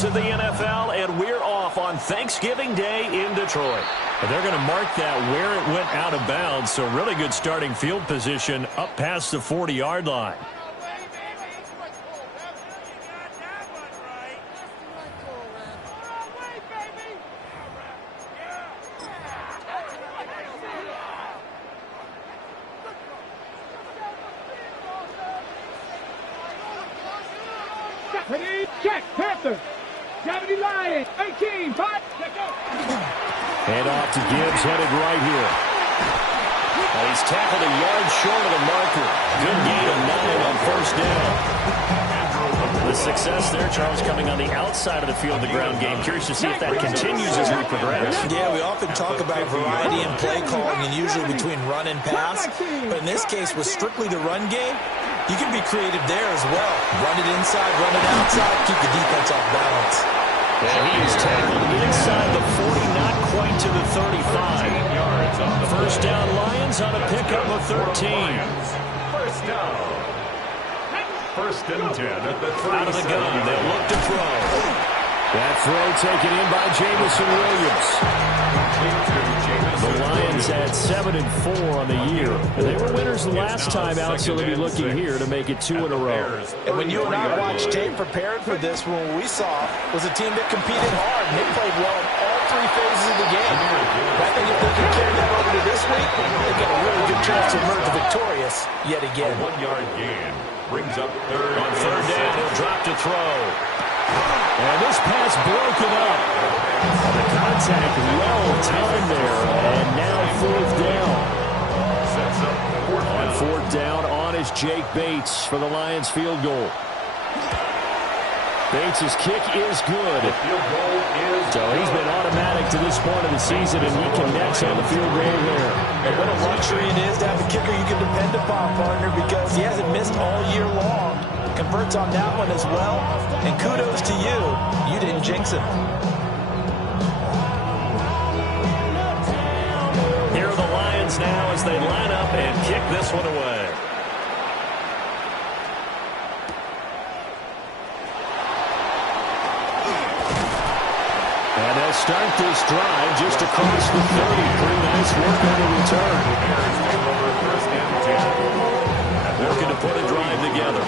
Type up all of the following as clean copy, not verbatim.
days of the NFL, and we're off on Thanksgiving Day in Detroit. And they're going to mark that where it went out of bounds, so really good starting field position up past the 40-yard line. Check, Panthers. Gravity Lions, 18, 5, let's go. Hand off to Gibbs, headed right here. Well, he's tackled a yard short of the marker. Good gain of 9 on first down. The success there, Charles, coming on the outside of the field, the ground game. Curious to see if that continues as we progress. Yeah, we often talk about variety in play calling and usually between run and pass. But in this case, with strictly the run game, you can be creative there as well. Run it inside, run it outside, keep the defense off balance. And he is tackled inside the 40, not quite to the 35. First down, Lions on a pickup of 13. First down. First and 10 at the 37. Out of the gun, they'll look to throw. That throw taken in by Jamison Williams. The Lions had 7-4 on the year. They were winners the last time out, so they'll be looking here to make it 2 in a row. And when you and I watched tape preparing for this one, what we saw was a team that competed hard, and they played well in all 3 phases of the game. I think if they can carry that over to this week, they get a really good chance to emerge victorious yet again. A 1-yard gain brings up third. On third down, he'll drop to throw. And this pass broken up. The contact well timed there, and now fourth down. On fourth down, on is Jake Bates for the Lions field goal. Bates' kick is good. So he's been automatic to this point of the season, and he connects on the field goal there. And what a luxury it is to have a kicker you can depend upon, partner, because he hasn't missed all year long. Converts on that one as well, and kudos to you. You didn't jinx him. Here are the Lions now as they line up and kick this one away. And they'll start this drive just across the 30. Pretty nice work on the return. Working to put a drive together.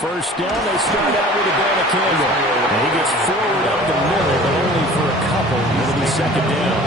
First down, they start out with a Brandon Campbell. And he gets forward up the middle, but only for a couple. It'll be second down.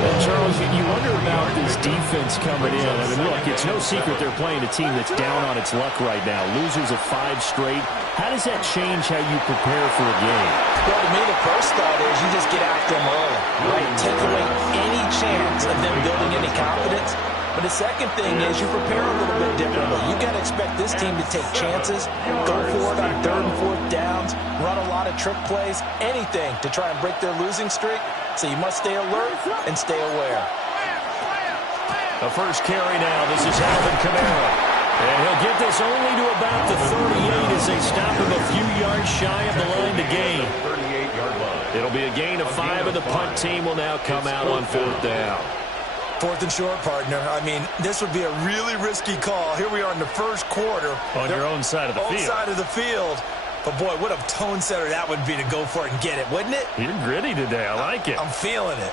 And Charles, you wonder about this defense coming in. I mean, look, it's no secret they're playing a team that's down on its luck right now. Losers of 5 straight. How does that change how you prepare for a game? Well, to me, the first thought is you just get after them early, right? Take away any chance of them building any confidence. But the second thing is you prepare a little bit differently. You got to expect this team to take chances, go for it on 3rd and 4th downs, run a lot of trick plays, anything to try and break their losing streak. So you must stay alert and stay aware. The first carry now. This is Alvin Kamara. And he'll get this only to about the 38 as they stop him a few yards shy of the line to gain. 38-yard line. It'll be a gain of 5, and the punt team will now come out on 4th down. 4th and short, partner. I mean, this would be a really risky call. Here we are in the first quarter. On your own side of the field. Own side of the field. But, boy, what a tone setter that would be to go for it and get it, wouldn't it? You're gritty today. I like it. I'm feeling it.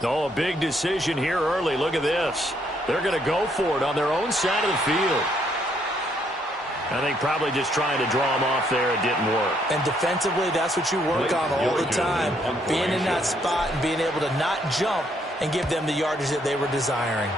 Oh, a big decision here early. Look at this. They're going to go for it on their own side of the field. I think probably just trying to draw them off there. It didn't work. And defensively, that's what you work on all the time. Being in that spot and being able to not jump and give them the yardage that they were desiring.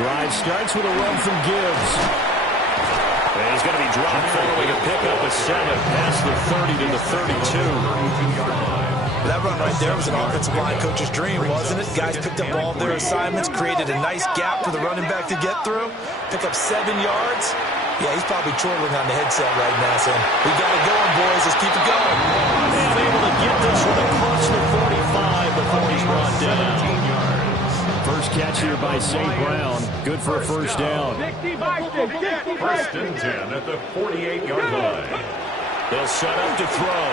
Drive starts with a run from Gibbs. And he's going to be dropped following a pickup of 7 past the 30 to the 32. That run right there was an offensive line coach's dream, wasn't it? Guys picked up all their assignments, created a nice gap for the running back to get through, pick up 7 yards. Yeah, he's probably chortling on the headset right now saying, we got it going, boys. Let's keep it going. And able to get this one across the 45 before he's brought down. First catch here by St. Brown. Good for a first down. First and 10 at the 48-yard line. They'll set up to throw.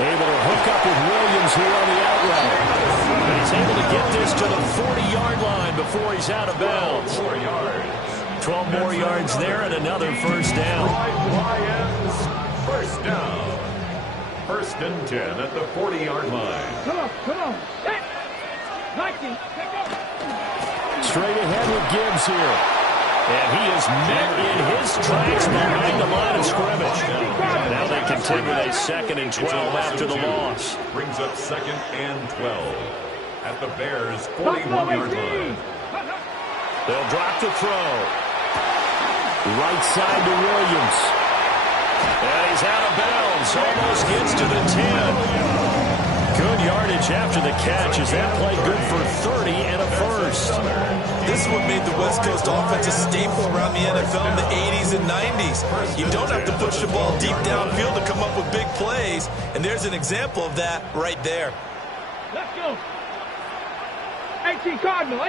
Able to hook up with Williams here on the out route. And he's able to get this to the 40-yard line before he's out of bounds. 4 yards. 12 more yards there and another first down. Lions, first down. First and 10 at the 40-yard line. Come on. Hey. 19. Straight ahead with Gibbs here. And he is met in his tracks behind the line of scrimmage. Now they continue with a 2nd and 12 after the loss. Brings up 2nd and 12 at the Bears' 41-yard line. They'll drop to throw. Right side to Williams. And he's out of bounds. Almost gets to the 10. Good yardage after the catch as that play good for 30 and a first. This is what made the West Coast offense a staple around the NFL in the 80s and 90s. You don't have to push the ball deep downfield to come up with big plays, and there's an example of that right there. Let's go. 18 Cardinal.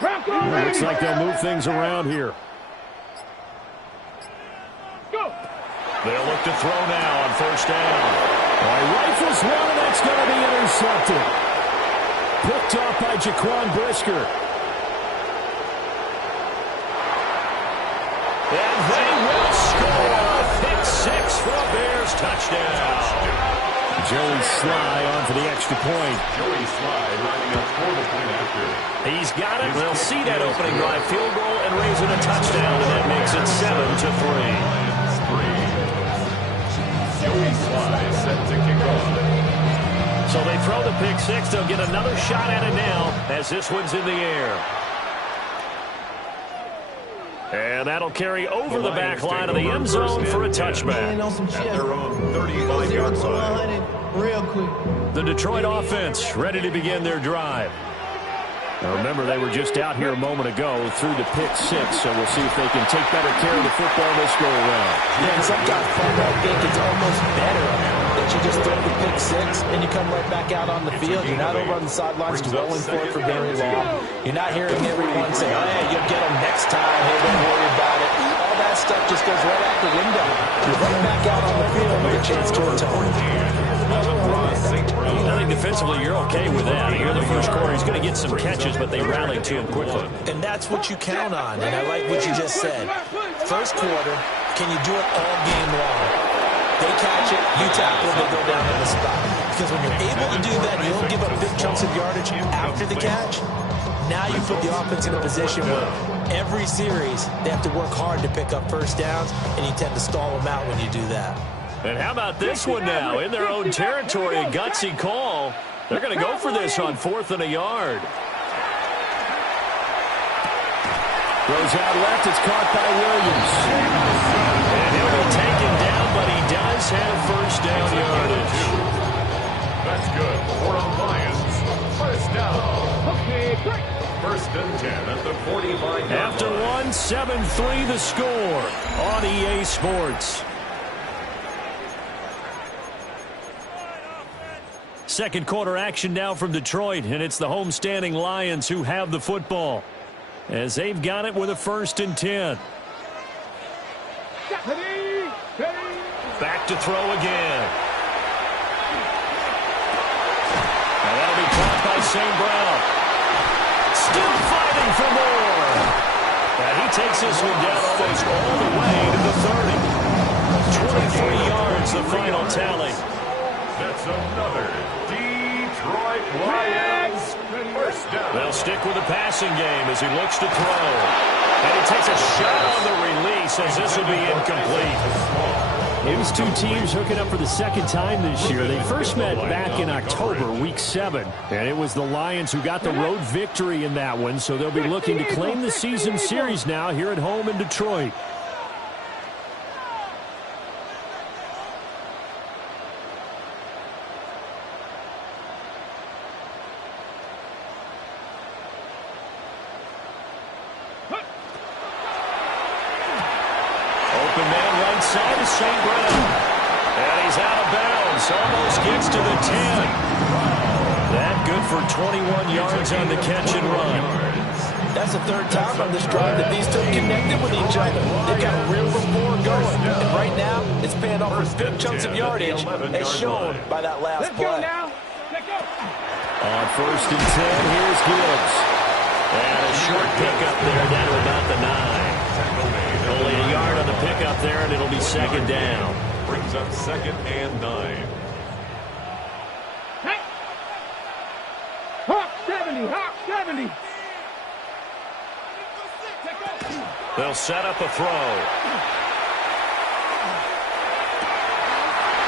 Looks like they'll move things around here. Go. They'll look to throw now on first down. Rifles one, and that's going to be intercepted. Picked off by Jaquan Brisker. And they will score. Pick 6 for a Bears touchdown. Joey Sly on for the extra point. Joey Sly lining up for the point after. He's got it. They'll see that opening drive field goal and raise it a touchdown, and that makes it 7-3. Joey Sly set to kick off. So they throw the pick 6. They'll get another shot at it now as this one's in the air. And that'll carry over the back line of the end zone for a touchback. At their own 35-yard line. Real quick. The Detroit offense ready to begin their drive. Now remember, they were just out here a moment ago through the pick 6, so we'll see if they can take better care of the football this go around. Yeah, and some guys I think it's almost better that you just throw the pick 6 and you come right back out on the field. You're not over on the sidelines dwelling for it for very long. You're not hearing everyone say, hey, you'll get them next time. Hey, don't worry about it. All that stuff just goes right out the window. You're right back out on the field with a chance to return. I think defensively you're okay with that. Here in the first quarter, he's going to get some catches, but they rallied to him quickly. And that's what you count on, and I like what you just said. First quarter, can you do it all game long? They catch it, you tackle, they go down on the spot. Because when you're able to do that, you don't give up big chunks of yardage after the catch. Now you put the offense in a position where every series they have to work hard to pick up first downs, and you tend to stall them out when you do that. And how about this one now? In their own territory, a gutsy call. They're going to go for this on 4th and a yard. Throws out left. It's caught by Williams. And he'll be taken down, but he does have first down yardage. That's good for the Lions. First down. Okay, great. First and 10 at the 45-yard line. After 7-3 the score on EA Sports. Second quarter action now from Detroit, and it's the homestanding Lions who have the football as they've got it with a 1st and 10. Back to throw again. And that'll be caught by St. Brown. Still fighting for more. And he takes this one down almost all the way to the 30. 23 yards, the final tally. That's another Detroit Lions first down. They'll stick with the passing game as he looks to throw. And he takes a shot on the release as this will be incomplete. These two teams hooking up for the second time this year. They first met back in October, Week 7. And it was the Lions who got the road victory in that one. So they'll be looking to claim the season series now here at home in Detroit. Almost gets to the 10. That good for 21 yards on the catch and run. That's the third time on this drive that these two connected with each other. They've got a real rapport going. And right now, it's paying off with big chunks of yardage, as shown by that last play. On 1st and 10, here's Gibbs. And a short pickup there down to about the 9. Only a yard on the pickup there, and it'll be second down. Brings up 2nd and 9. Hawk 70, Hawk 70. They'll set up a throw.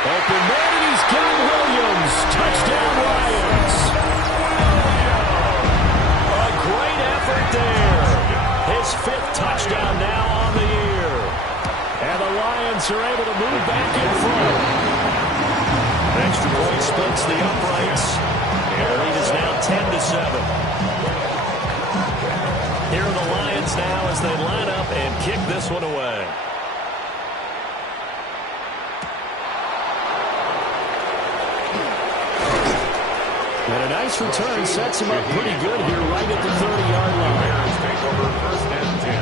Open man, and he's got Williams. Touchdown, Lions. A great effort there. His 5th touchdown now on the year. And the Lions are able to move back in front. Extra point splits the uprights. And the lead is now 10-7. Here are the Lions now as they line up and kick this one away. And a nice return sets him up pretty good here right at the 30-yard line. Bears take over 1st and 10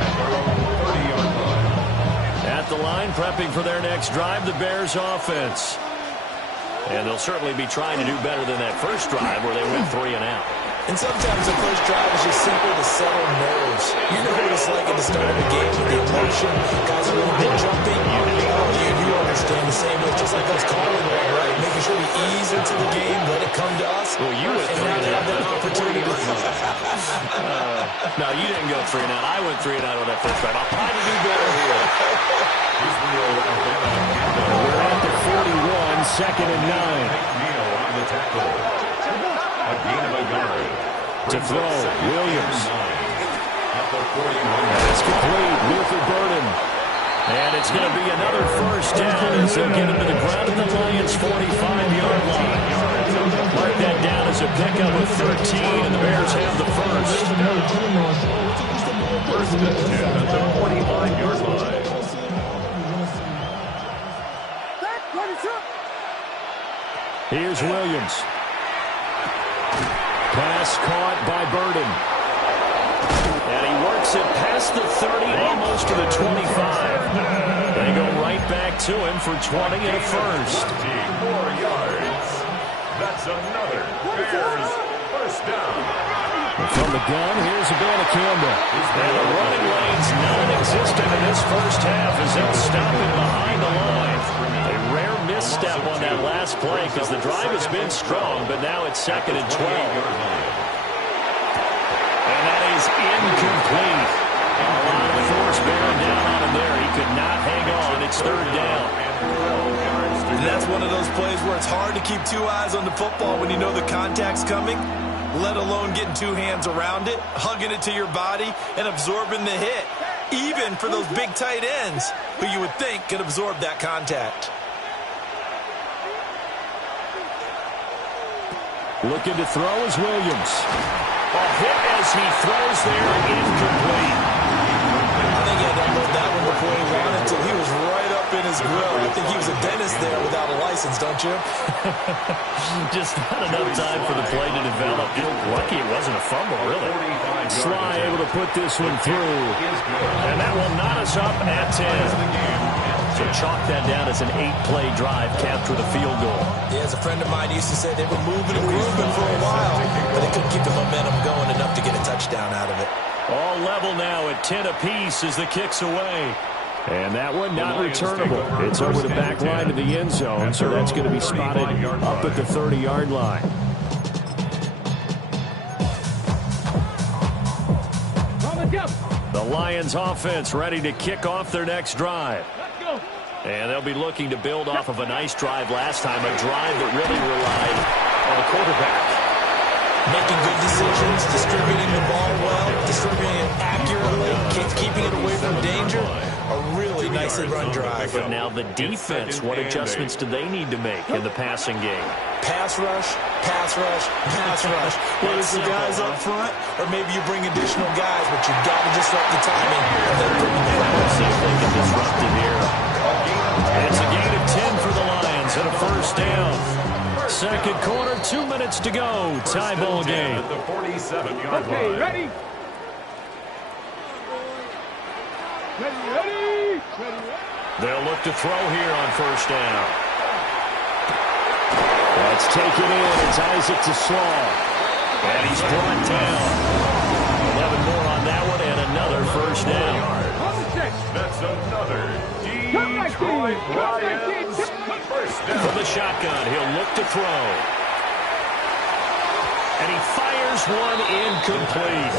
at their own 30-yard line. At the line, prepping for their next drive, the Bears offense. And they'll certainly be trying to do better than that first drive where they went 3 and out. And sometimes the first drive is just simply to settle nerves. You know what it's like at the start of a game with the emotion. Guys are a little bit jumpy. You understand the same way. It's just like us calling it, right? Making sure we ease into the game, let it come to us. Well, you went 3 and out. That opportunity. No, you didn't go 3 and out. I went 3 and out on that first drive. I'll try to do better here. We're at the 41, 2nd and 9. McNeil on the tackle. A gain of a yard. To throw, Williams. At the 41. It's complete. Wilford Burden. And it's going to be another first down as they'll get him to the ground at the Lions' 45-yard line. Mark that down as a pickup of 13, and the Bears have the first. 1st and 10 at the 45-yard line. Here's Williams. Pass caught by Burden. And he works it past the 30, almost to the 25. They go right back to him for 20 and a first. 4 yards. That's another Bears first down. From the gun, here's Abanikanda. And the running lane's non-existent in this first half as they'll stop him behind the line. A rare misstep on that last play because the drive has been strong, but now it's 2nd and 12. And that is incomplete. A lot of force bearing down on him there. He could not hang on. It's 3rd down. And that's one of those plays where it's hard to keep 2 eyes on the football when you know the contact's coming, let alone getting 2 hands around it, hugging it to your body, and absorbing the hit, even for those big tight ends who you would think could absorb that contact. Looking to throw is Williams. A hit as he throws there, incomplete. I think he had to unload that one before he wanted to. He was right up in his grill. I think he was a dentist there without a license, don't you? Just not enough time for the play to develop. Just lucky it wasn't a fumble, really. Sly able to put this one through. And that will knot us up at 10. So chalk that down as an 8-play drive, capture the field goal. Yeah, as a friend of mine used to say, they were moving and grooving for a while, but they couldn't keep the momentum going enough to get a touchdown out of it. All level now at 10 apiece as the kick's away. And that one not returnable. It's over the back line of the end zone, so that's going to be spotted up at the 30-yard line. The Lions offense ready to kick off their next drive. And they'll be looking to build off of a nice drive last time, a drive that really relied on the quarterback. Making good decisions, distributing the ball well, distributing it accurately, keeping it away from danger. A really nicely run drive. But now the defense, what adjustments do they need to make in the passing game? Pass rush, pass rush, pass rush. Whether it's the guys up front or maybe you bring additional guys, but you've got to disrupt the timing and then bring the Let's see if they can disrupt it here. It's a gain of 10 for the Lions and a first down. Second quarter, 2 minutes to go. Tie ball game. At the 47-yard line. Okay, ready? Ready? They'll look to throw here on first down. That's taken in. It's Isaac to Slaw. And he's brought down. 11 more on that one and another first down. That's another Detroit Lions first down. From the shotgun, he'll look to throw. And he fires one incomplete.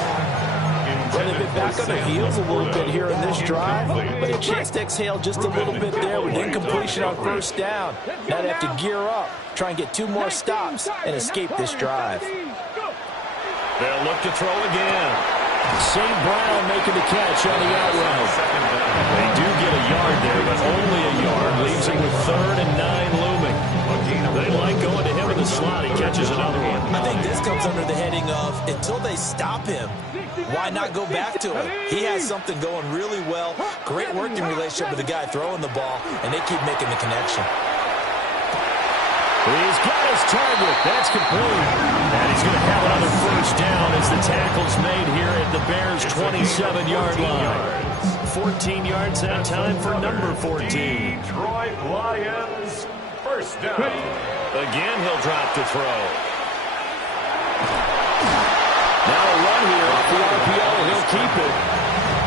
Well, they've been back on their heels a little bit here in this drive, but a chance to exhale just a little bit there with incompletion on first down. Now they have to gear up, try and get 2 more stops, and escape this drive. They'll look to throw again. St. Brown making the catch on the out route. They do get a yard there, but only a yard. Leaves him with 3rd and 9 looming. They like going to him in the slot. He catches another one. I think this comes under the heading of, until they stop him, why not go back to him? He has something going really well. Great working relationship with the guy throwing the ball, and they keep making the connection. He's got his target. That's complete. And he's going to have another first down as the tackle's made here at the Bears' 27-yard line. 14 yards that time for number 14. Detroit Lions first down. Again, he'll drop to throw. Now a run here off the RPO. He'll keep it.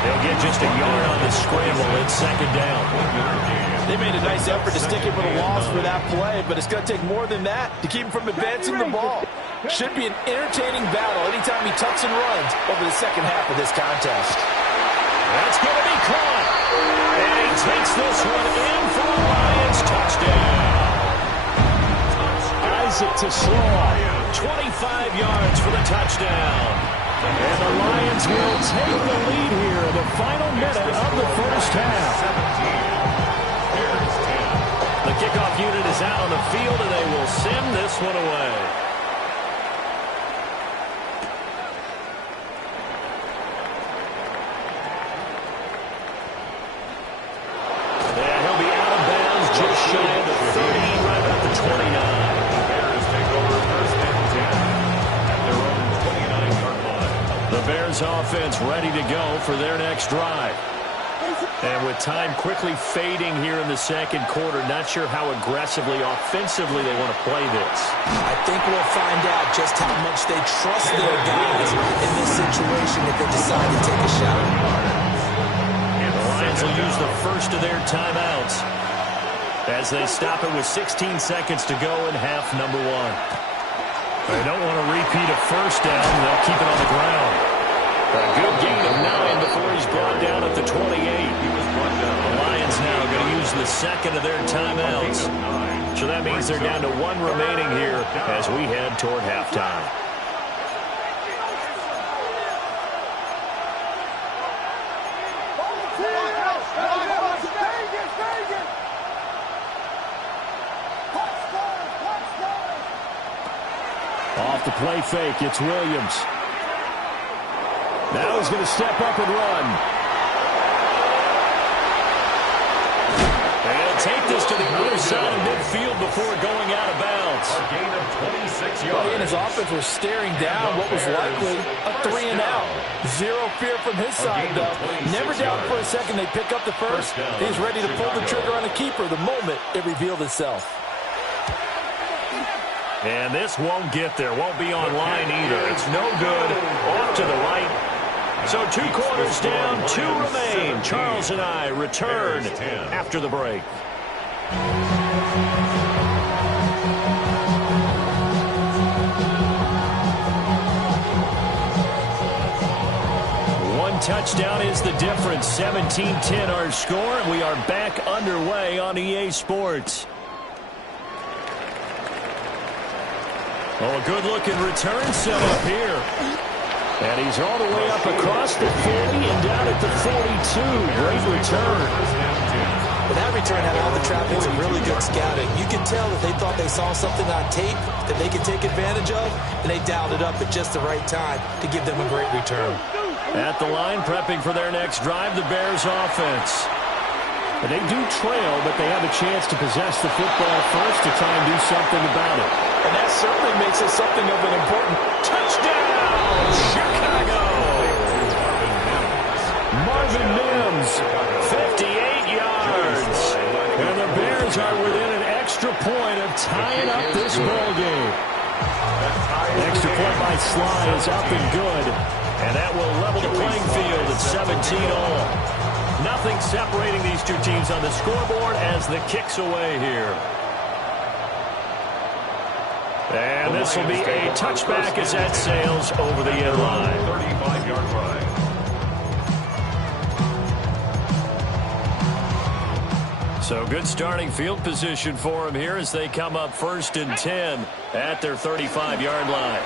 They'll get just a yard on the scramble. It's second down. They made a nice effort to stick him with a loss for that play, but it's going to take more than that to keep him from advancing the ball. Should be an entertaining battle anytime he tucks and runs over the second half of this contest. That's going to be caught. And he takes this one in for the Lions. Touchdown. Isaac to Slaw. 25 yards for the touchdown. And the Lions will take the lead here in the final minute of the first half. The kickoff unit is out on the field, and they will send this one away. Yeah, he'll be out of bounds just shy of the 30, right about the 29. Bears take over first and 10 at their own 29-yard line. The Bears offense ready to go for their next drive. And with time quickly fading here in the second quarter, not sure how aggressively, offensively they want to play this. I think we'll find out just how much they trust their guys in this situation if they decide to take a shot. The Lions will use the first of their timeouts as they stop it with 16 seconds to go in half number 1. They don't want to repeat a first down. They'll keep it on the ground. A good gain of 9 before he's brought down at the 28. The Lions now going to use the second of their timeouts. So that means they're down to 1 remaining here as we head toward halftime. Off the play fake, it's Williams. Now he's going to step up and run. And he'll take this to the other side of midfield before going out of bounds. A gain of 26 yards. Well, he and his offense were staring down what was likely a 3-and-out. Zero fear from his side, though. Never down for a second. They pick up the first. He's ready to pull the trigger on the keeper the moment it revealed itself. And this won't get there. Won't be online either. It's no good. Off to the right. So 2 quarters down, 2 remain. Charles and I return after the break. touchdown is the difference. 17-10 our score, and we are back underway on EA Sports. Oh, a good-looking return set up here. And he's all the way up across the 40 and down at the 42. Great return. Well, that return had all the trappings of really good scouting. You could tell that they thought they saw something on tape that they could take advantage of, and they dialed it up at just the right time to give them a great return. At the line, prepping for their next drive, the Bears offense. And they do trail, but they have a chance to possess the football first to try and do something about it. And that certainly makes it something of an important touchdown, Chicago! Marvin Mims, 58 yards. And the Bears are within an extra point of tying up this ball game. Extra point by Sly is up and good. And that will level the playing field at 17-all. Nothing separating these two teams on the scoreboard as the kick's away here. And this will be a touchback as that sails over the end line. 35-yard line. So good starting field position for them here as they come up 1st and 10 at their 35-yard line.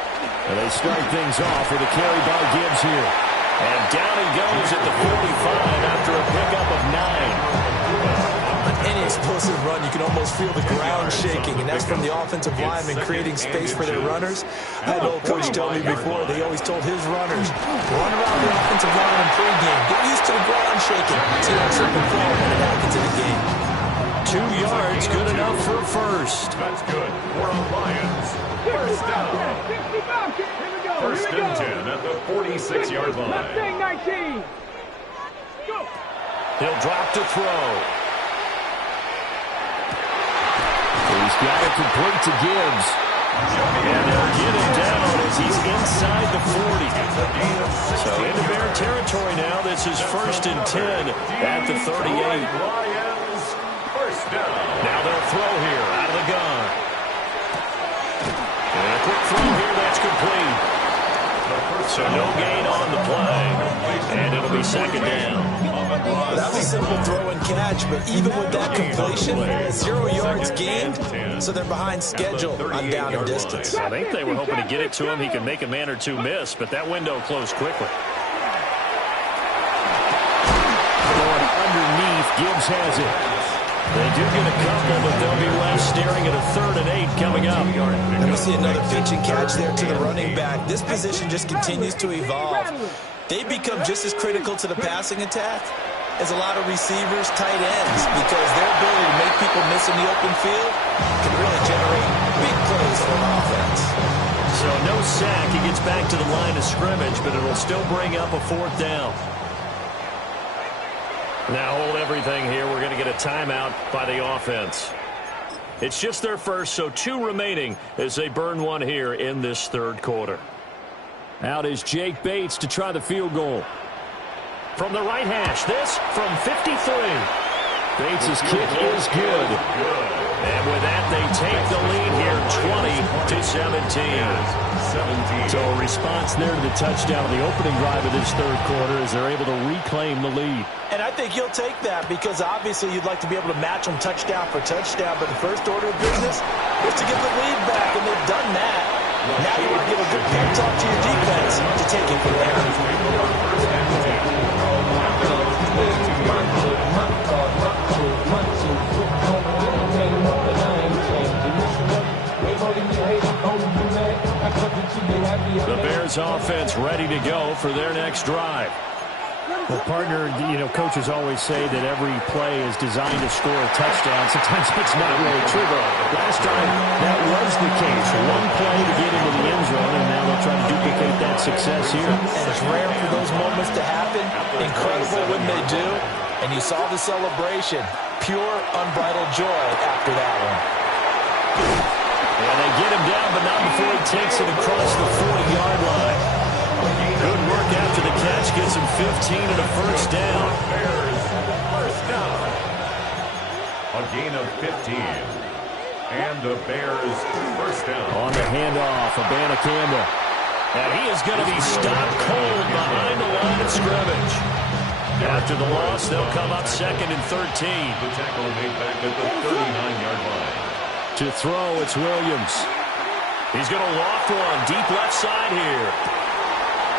And they start things off with a carry by Gibbs here. And down he goes at the 45 after a pickup of 9. On any explosive run, you can almost feel the ground shaking, and that's from the offensive linemen creating space for their runners. I had an old coach tell me before, they always told his runners, run around the offensive line in pregame, get used to the ground shaking, so you don't trip and fall when it happens in the game. 2 yards, good enough for a first. That's good for the Lions. First down. First and 10 at the 46-yard line. 19. Go. He'll drop to throw. He's got it complete to Gibbs. And they'll get him down as he's inside the 40. So into Bear territory now. This is 1st and 10 at the 38. Lions, first down. Now they'll throw here out of the gun. And a quick throw here, that's complete. So no gain on the play. And it'll be 2nd down. That was a simple throw and catch, but even with that completion, 0 yards gained, so they're behind schedule on down and distance. I think they were hoping to get it to him. He could make a man or two miss, but that window closed quickly. Going underneath, Gibbs has it. They do get a couple, but they'll be left staring at a 3rd and 8 coming up. And we see another pitch and catch there to the running back. This position just continues to evolve. They become just as critical to the passing attack as a lot of receivers, tight ends, because their ability to make people miss in the open field can really generate big plays for an offense. So no sack. He gets back to the line of scrimmage, but it'll still bring up a 4th down. Now hold everything here. We're going to get a timeout by the offense. It's just their first, so 2 remaining as they burn one here in this 3rd quarter. Out is Jake Bates to try the field goal. From the right hash, this from 53. Bates' kick is good. And with that, they take the lead here 20-17. So a response there to the touchdown in the opening drive of this 3rd quarter as they're able to reclaim the lead. And I think you'll take that because obviously you'd like to be able to match them touchdown for touchdown, but the first order of business is to get the lead back, and they've done that. Now you want to give a good pep talk to your defense to take it from there. The Bears offense ready to go for their next drive. Well, partner, coaches always say that every play is designed to score a touchdown. Sometimes it's not really true, but last time that was the case. One play to get into the end zone, and now they'll try to duplicate that success here. And it's rare for those moments to happen. Incredible when they do. And you saw the celebration. Pure, unbridled joy after that one. And they get him down, but not before he takes it across the 40-yard line. Good work after the catch. Gets him 15 and a first down. First down. A gain of 15. And the Bears first down. On the handoff, Abanikanda. And he is going to be stopped cold behind the line of scrimmage. After the loss, they'll come up 2nd and 13. The tackle made back at the 39-yard line. To throw, it's Williams. He's going to loft one deep left side here.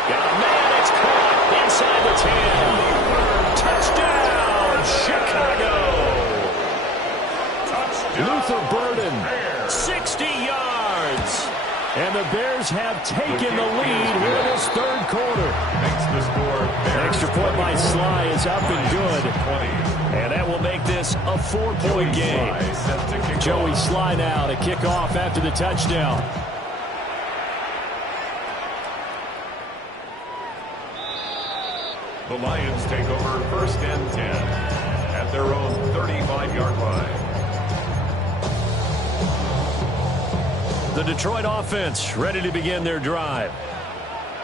Got a man. It's caught inside the 10. Touchdown, Chicago. Luther Burden, 60 yards. and the Bears have taken the lead here in this third quarter. Makes the score. Extra point by Sly is up and good. And that will make this a 4-point game. Joey Sly now to kick off after the touchdown. The Lions take over 1st and 10 at their own 35-yard line. The Detroit offense ready to begin their drive.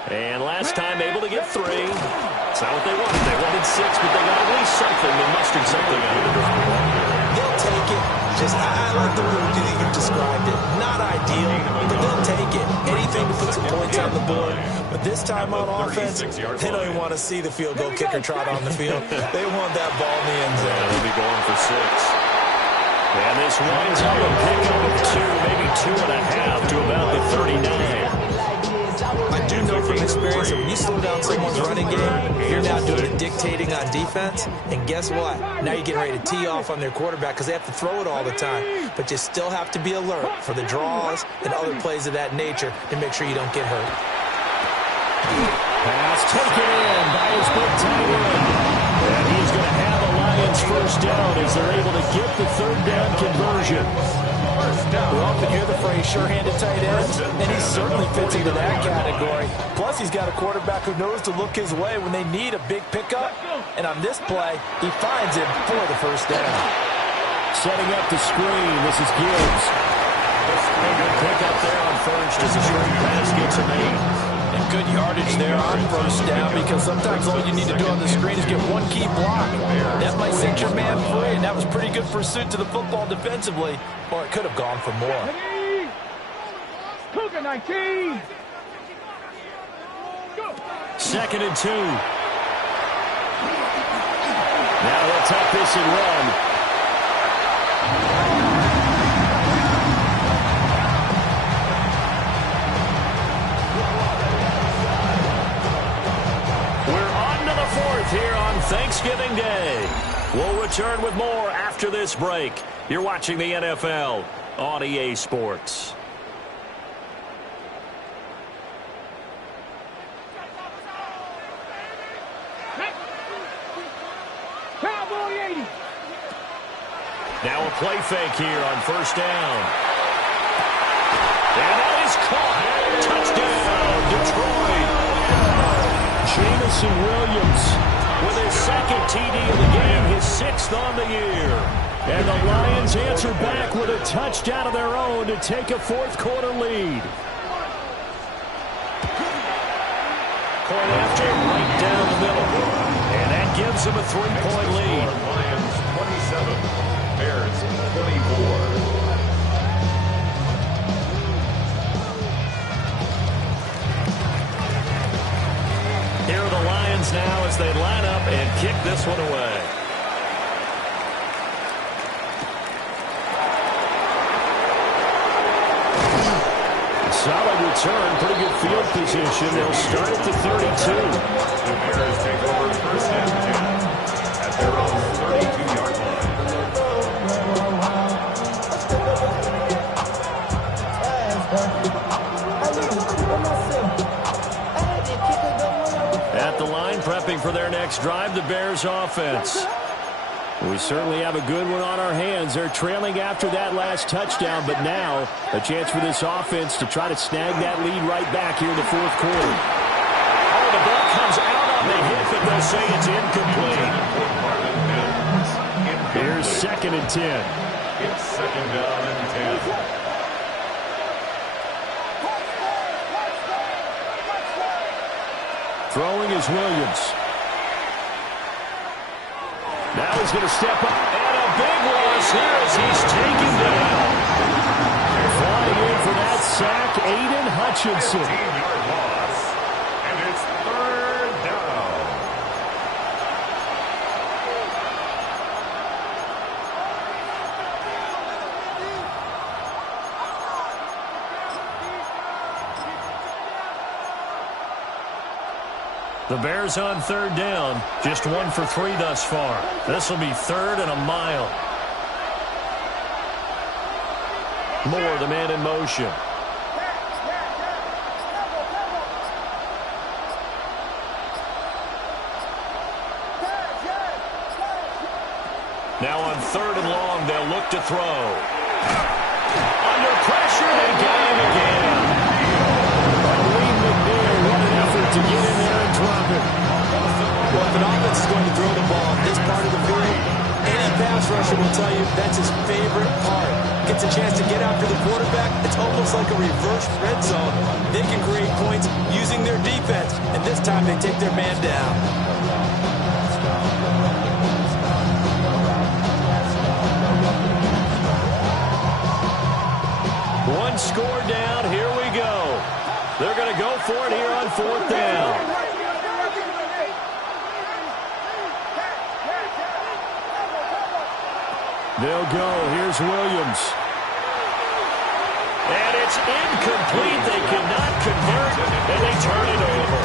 And last time able to get 3. It's not what they wanted. They wanted 6, but they got at least something. They mustered something out of the drive. They'll take it. Just, I like the way you described it. Not ideal, but they'll take it. Anything to put some points on the board. But this time on offense, they don't even want to see the field goal kicker trot on the field. They want that ball in the end zone. Yeah, they'll be going for 6. And this winds up a pickup of 2, maybe 2.5 to about the 39. I do know from experience that when you slow down someone's running game, you're now doing the dictating on defense. And guess what? Now you're getting ready to tee off on their quarterback because they have to throw it all the time. But you still have to be alert for the draws and other plays of that nature to make sure you don't get hurt. Pass taken in by his big tight end. And he's going to have a Lions first down as they're able to get the third down conversion. We often hear the phrase sure-handed tight ends, and he certainly fits into that category. Plus, he's got a quarterback who knows to look his way when they need a big pickup. And on this play, he finds him for the first down. Setting up the screen, this is Gibbs. A good pickup there on first as the screen pass gets a 8. And good yardage there on first down because sometimes all you need to do on the screen is get one key block. That might set your man free, and that was pretty good pursuit to the football defensively, or it could have gone for more. Cougar 19. 2nd and 2. Now they'll tuck this and run. Here on Thanksgiving Day. We'll return with more after this break. You're watching the NFL on EA Sports. Cowboy 80. Now a play fake here on first down. And that is caught. Touchdown, Detroit. Jamison Williams with his 2nd TD of the game, his 6th on the year. And the Lions answer back with a touchdown of their own to take a fourth quarter lead. Point after right down the middle. And that gives them a 3-point lead. Lions 27, Bears 24. Here are the Lions now as they line up and kick this one away. Solid return, pretty good field position. They'll start at the 32. The Bears take over 1st and 10 at their own 32-yard line. At the line, prepping for their next drive, the Bears offense. We certainly have a good one on our hands. They're trailing after that last touchdown, but now a chance for this offense to try to snag that lead right back here in the fourth quarter. Oh, the ball comes out on the hip, and they'll say it's incomplete. Here's 2nd and 10. It's 2nd down and 10. Throwing is Williams. Now he's going to step up. And a big loss here as he's taken down. Flying in for that sack, Aiden Hutchinson. 15-yard loss. The Bears on third down. Just 1 for 3 thus far. This will be 3rd and a mile. Moore, the man in motion. Now on 3rd and long, they'll look to throw. Under pressure, they got him again. What an effort to get in there and drop it. Well, if an offense is going to throw the ball on this part of the field, any pass rusher will tell you that's his favorite part. Gets a chance to get after the quarterback. It's almost like a reverse red zone. They can create points using their defense, and this time they take their man down. One score down. Here we go. They're going to go for it here on 4th down. They'll go. Here's Williams. And it's incomplete. They cannot convert, and they turn it over.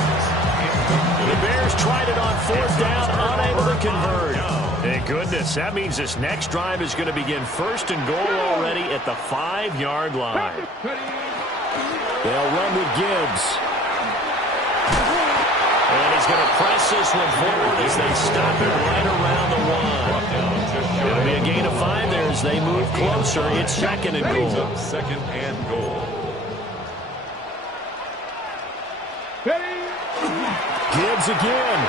The Bears tried it on 4th down, unable to convert. Thank goodness. That means this next drive is going to begin 1st and goal already at the 5-yard line. They'll run with Gibbs. And he's going to press this one forward as they stop it right around the 1. It'll be a gain of 5 there as they move closer. It's 2nd and goal. 2nd and goal. Gibbs again.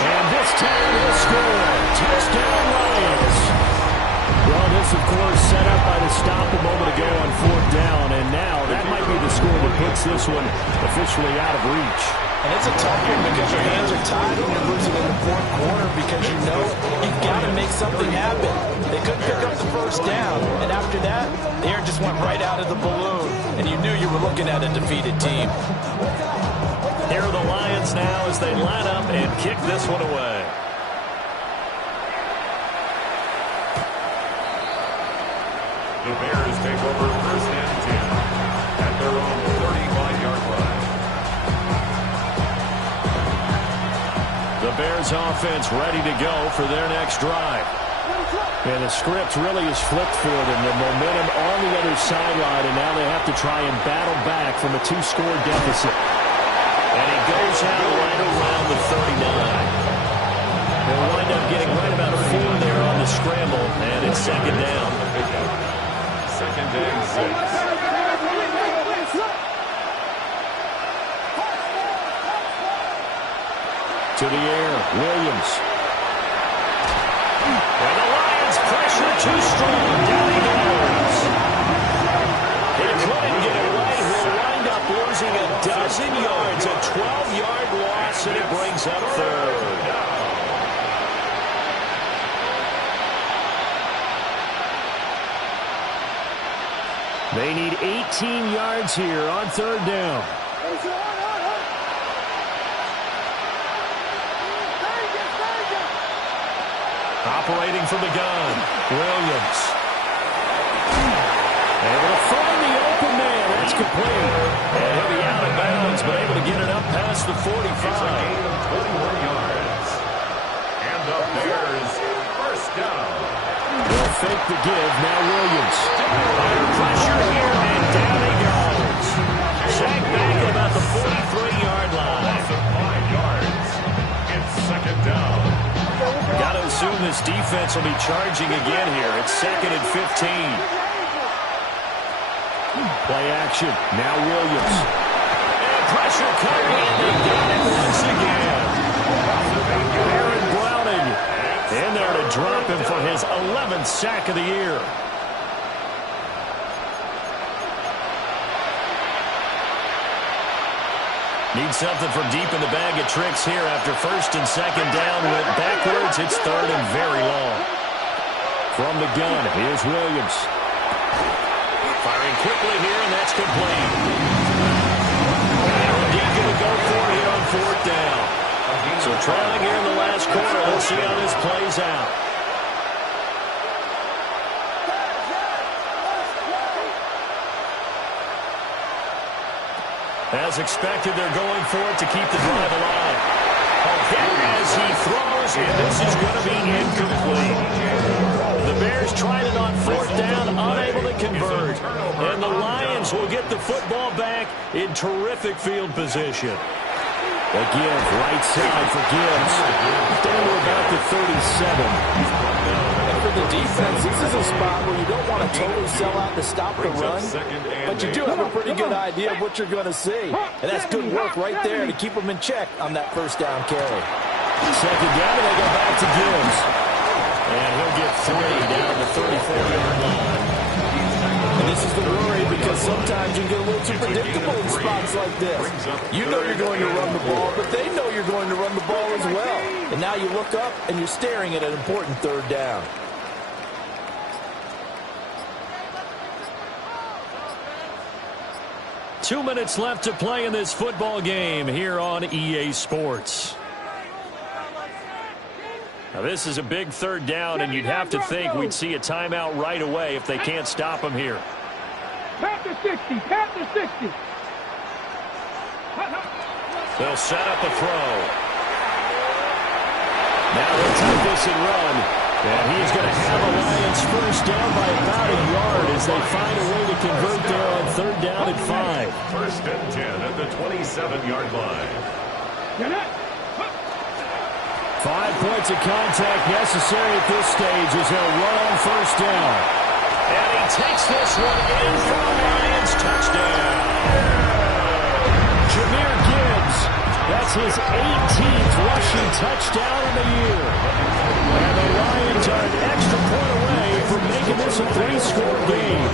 And this time he'll score. Touchdown, Lions. Well, this, of course, set up by the stop a moment ago on 4th down. And now that might be the score that puts this one officially out of reach. And it's a tough one because your hands are tied when you're losing in the 4th quarter because you know you've got to make something happen. They couldn't pick up the 1st down, and after that, the air just went right out of the balloon, and you knew you were looking at a defeated team. Here are the Lions now as they line up and kick this one away. The Bears take over 1st and 10 at their own 35-yard line. The Bears offense ready to go for their next drive. And the script really is flipped for them. The momentum on the other sideline, and now they have to try and battle back from a 2-score deficit. And he goes out right around the 39. They'll wind up getting right about 4 there on the scramble, and it's 2nd down. 2nd and 6. To the air, Williams. And the Lions pressure too strong. Down he goes. He couldn't get away. He'll wind up losing a dozen yards. A 12-yard loss, and it brings up 3rd. They need 18 yards here on 3rd down. Operating from the gun, Williams. Able to find the open man. That's complete. And he'll be out of bounds, but able to get it up past the 45. It's a gain of 21 yards. And the Bears 1st down. They'll fake the give. Now Williams. Under pressure here, and down he goes. Sacked back at about the 43-yard line. Loss of 5 yards. It's 2nd down. Got to assume this defense will be charging again here. It's 2nd and 15. Play action. Now Williams. And pressure coming, and they got it once again. Aaron Browning in there to drop him for his 11th sack of the year. Need something from deep in the bag of tricks here after 1st and 2nd down. Went backwards. It's 3rd and very long. From the gun, here's Williams. Firing quickly here, and that's complete. And indeed going to go for it here on 4th down. So trailing here in the last quarter. Let's see how this plays out. As expected, they're going for it to keep the drive alive. hit as he throws, and this is going to be incomplete. The Bears tried it on fourth down, unable to convert. And the Lions will get the football back in terrific field position. They give right side for Gibbs. Down to about the 37. And for the defense, this is a spot where you don't want to totally sell out to stop the run, but you do have a pretty good idea of what you're going to see. And that's good work right there to keep them in check on that first down carry. Second down, and they go back to Gibbs. And he'll get 3 down to the 34-yard line. And this is the worry because sometimes you get a little too predictable in spots like this. You know you're going to run the ball, but they know you're going to run the ball as well. And now you look up and you're staring at an important third down. Two minutes left to play in this football game here on EA Sports. Now this is a big third down, and you'd have to think we'd see a timeout right away if they can't stop him here. Panther 60, Panther 60. They'll set up a throw. Now they'll take this and run. And he's going to have a Lions first down by about a yard as they find a way to convert there on third down and 5. First and 10 at the 27-yard line. 5 points of contact necessary at this stage as they'll run on first down. And he takes this one in for a Lions touchdown. Jahmyr Gibbs, that's his 18th rushing touchdown of the year. And the Lions are an extra point away from making this a 3-score game.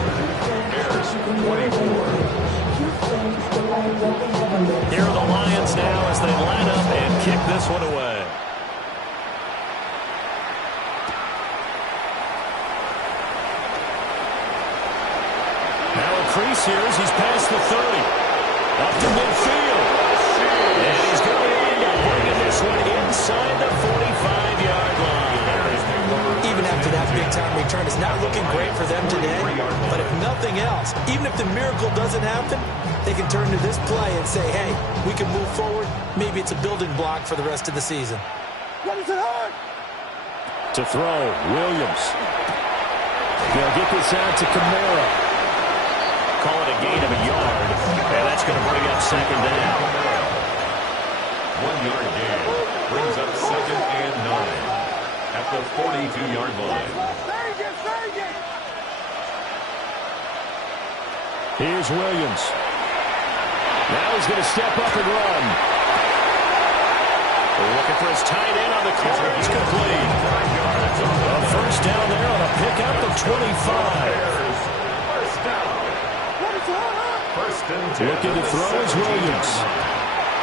Here are the Lions now as they line up and kick this one away. Crease here as he's past the 30. Up to midfield. And he's going to end up bringing this one inside the 45-yard line. Even after that big-time return, it's not looking great for them today. But if nothing else, even if the miracle doesn't happen, they can turn to this play and say, hey, we can move forward. Maybe it's a building block for the rest of the season. What is it hurt? To throw, Williams. They'll get this out to Kamara. Call it a gain of a yard, and that's going to bring up second down. 1 yard gain brings up second and 9 at the 42-yard line. Here's Williams. Now he's going to step up and run. Looking for his tight end on the corner. It's complete. A first down there on a pickup of 25. Looking to throw is Williams.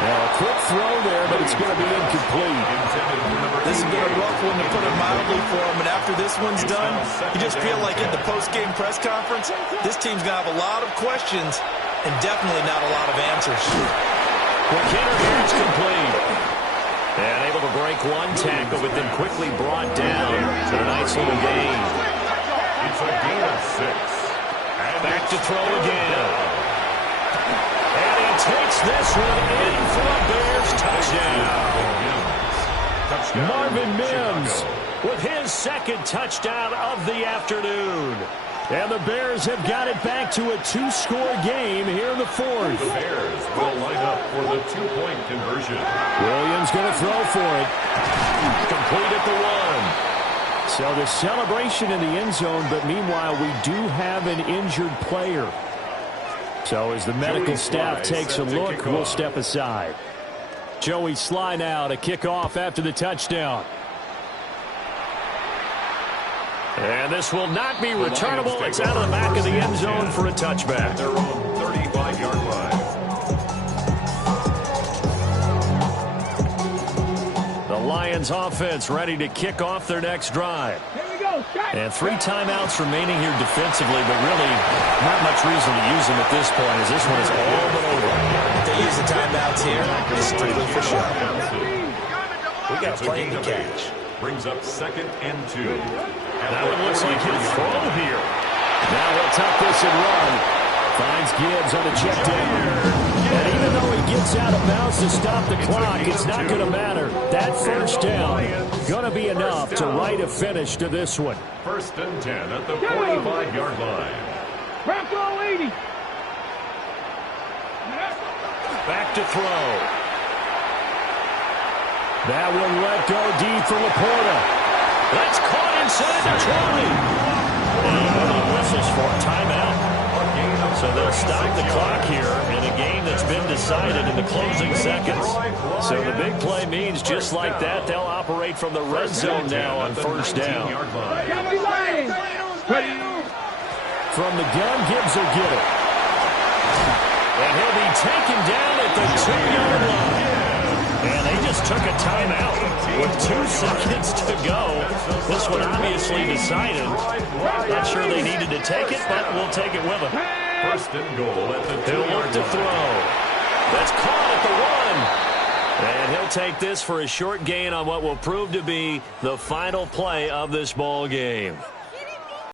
Now a quick throw there, but it's going to be incomplete. This has been a rough one to put it mildly for him, and after this one's done, you just feel like at the post-game press conference, this team's going to have a lot of questions and definitely not a lot of answers. McKinnon here, it's complete. And able to break one tackle, but then quickly brought down to a nice little gain. It's a gain of 6. Back to throw again. And he takes this one in for a Bears touchdown. Marvin Mims with his second touchdown of the afternoon. And the Bears have got it back to a 2-score game here in the fourth. The Bears will line up for the 2-point conversion. Williams going to throw for it. Complete at the 1. So the celebration in the end zone, but meanwhile we do have an injured player. So as the medical staff takes a look, we'll step aside. Joey Sly now to kick off after the touchdown. And this will not be returnable. It's out of the back of the end zone for a touchback. Their own 35-yard line. The Lions offense ready to kick off their next drive. And 3 timeouts remaining here defensively, but really not much reason to use them at this point as this one is all but over. If they use the timeouts here, it's strictly for show. We got plenty to catch. Brings up second and 2. Now it looks like he'll throw here. Now he'll tuck this and run. Finds Gibbs on a check down. And even even though he gets out of bounds to stop the clock, it's not going to matter. That first down going to be enough to write a finish to this one. 1st and 10 at the 45-yard line. Bronco 80. Back to throw. That one let go deep for Laporta. That's caught inside the 20. And whistles for a timeout. So they'll stop the clock here in a game that's been decided in the closing seconds. So the big play means just like that, they'll operate from the red zone now on 1st down. From the gun, Gibbs will get it. And he'll be taken down at the 2-yard line. And they just took a timeout with 2 seconds to go. This one obviously decided. Not sure they needed to take it, but we'll take it with them. 1st and goal at the 2-yard line. He'll look to throw. That's caught at the 1. And he'll take this for a short gain on what will prove to be the final play of this ball game.